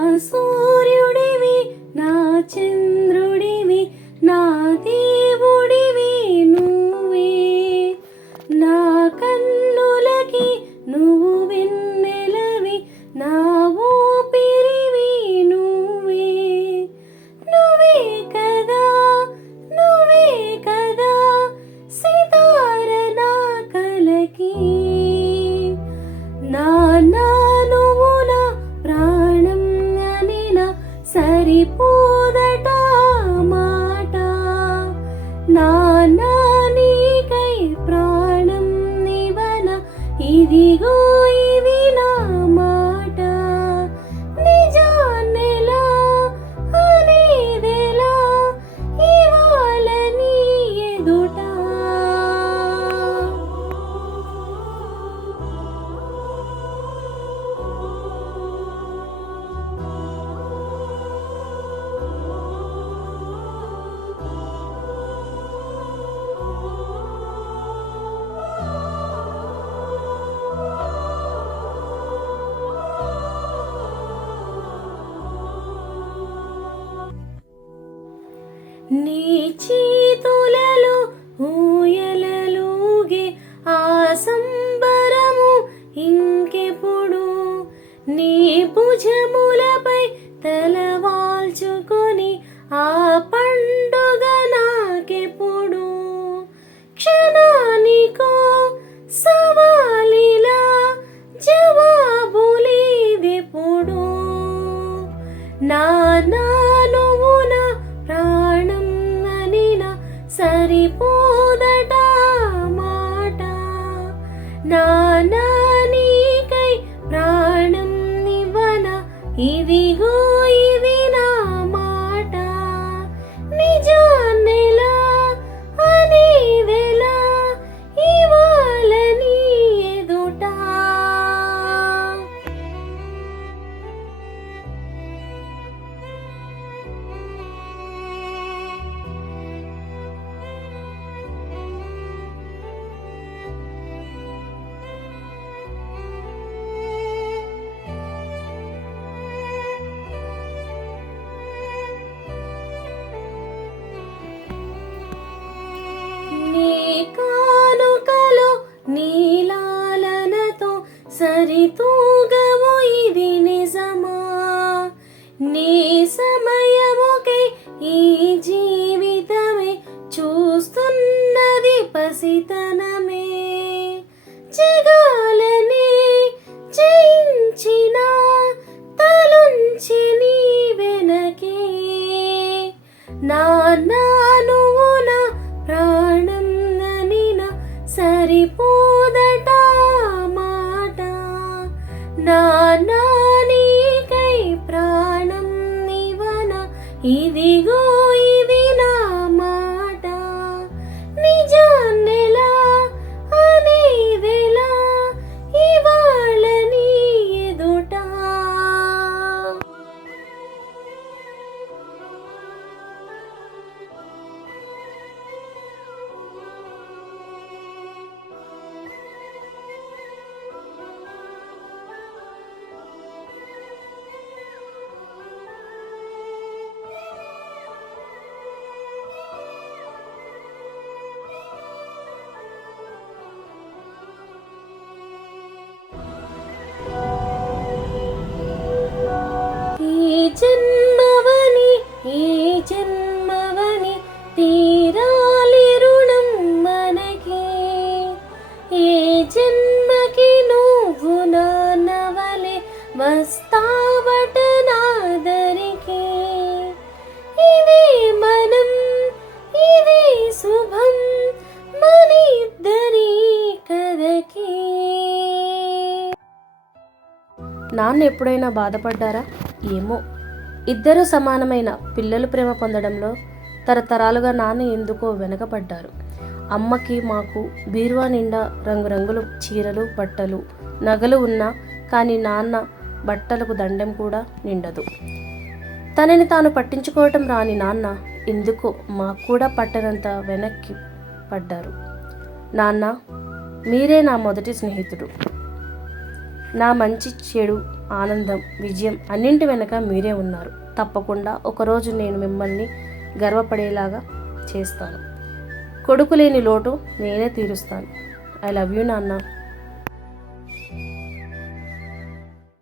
సూర్యుడివి నా చంద్రుడివి నా దేవుడివి నువ్వే, నా కన్నులకి నువ్వు వెన్నెలవి నా ఊపిరివి నువ్వే. నువ్వే కదా నువ్వే కదా సితార నా కలకి, నాన్న నువ్వు నా ప్రాణం అనినా సరిపోదట మాట. నాన్న నీకై ప్రాణం నివన ఇదిగో ఇది నా మాట. నిజాన్నెలా అనేదెలా ఇవాళ నీ ఎదుట. నీ చేతులలో ఊయలలుగే ఆ సంబరము ఇంకెప్పుడు, నీ భుజములపై తలవాల్చుకొని ఆ పండుగ నాకెప్పుడు. క్షణానికో సవాలిలా జవాబు లేదెప్పుడు. నాన్న నువ్వు నా ప్రాణం అనినా సరిపోదట మాట. నాన్న నీకై ప్రాణం నివన ఇదిగో ఇది నా మాట. నిజాన్నెలా అనేదెలా ఇవాళ నీ ఎదుట. నీ కానుకలో నీలాలనతో సరితూగవు ఇది నిజమా. నీ సమయముకై ఈ జీవితమే చూస్తున్నది పసితనమే. జగాలని జయించిన తలుంచి నీ వెనకే. నాన్న నువ్వు నా ప్రాణం అనినా సరిపోదట మాట. నాన్న నీకై ప్రాణం నివన ఇదిగో ఇది నా మాట. నిజాన్నెలా అనేదెలా ఇవాళ నీ ఎదుట. జన్మవని ఈ జన్మవని తీరాలి రుణం మనకి. ఏ జన్మకి నువ్వు నాన్నవలే వస్తావట నాదరికి. ఇదే మనం ఇదే శుభం మనిద్దరి కథకి. నాన్న ఎప్పుడైనా బాధపడ్డారా? ఏమో. ఇద్దరూ సమానమైన పిల్లలు ప్రేమ పొందడంలో తరతరాలుగా నాన్న ఎందుకో వెనకపడ్డారు. అమ్మకి మాకు బీరువా నిండా రంగురంగులు చీరలు బట్టలు నగలు ఉన్నా కానీ నాన్న బట్టలకు దండెం కూడా నిండదు. తనని తాను పట్టించుకోవటం రాని నాన్న ఎందుకో మాకు కూడా పట్టనంత వెనక్కి పడ్డారు. నాన్న, మీరే నా మొదటి స్నేహితుడు. నా మంచి చెడు ఆనందం, విజయం అన్నింటి వెనక మీరే ఉన్నారు. తప్పకుండా ఒకరోజు నేను మిమ్మల్ని గర్వపడేలాగా చేస్తాను. కొడుకు లేని లోటు నేనే తీరుస్తాను. ఐ లవ్ యూ నాన్న.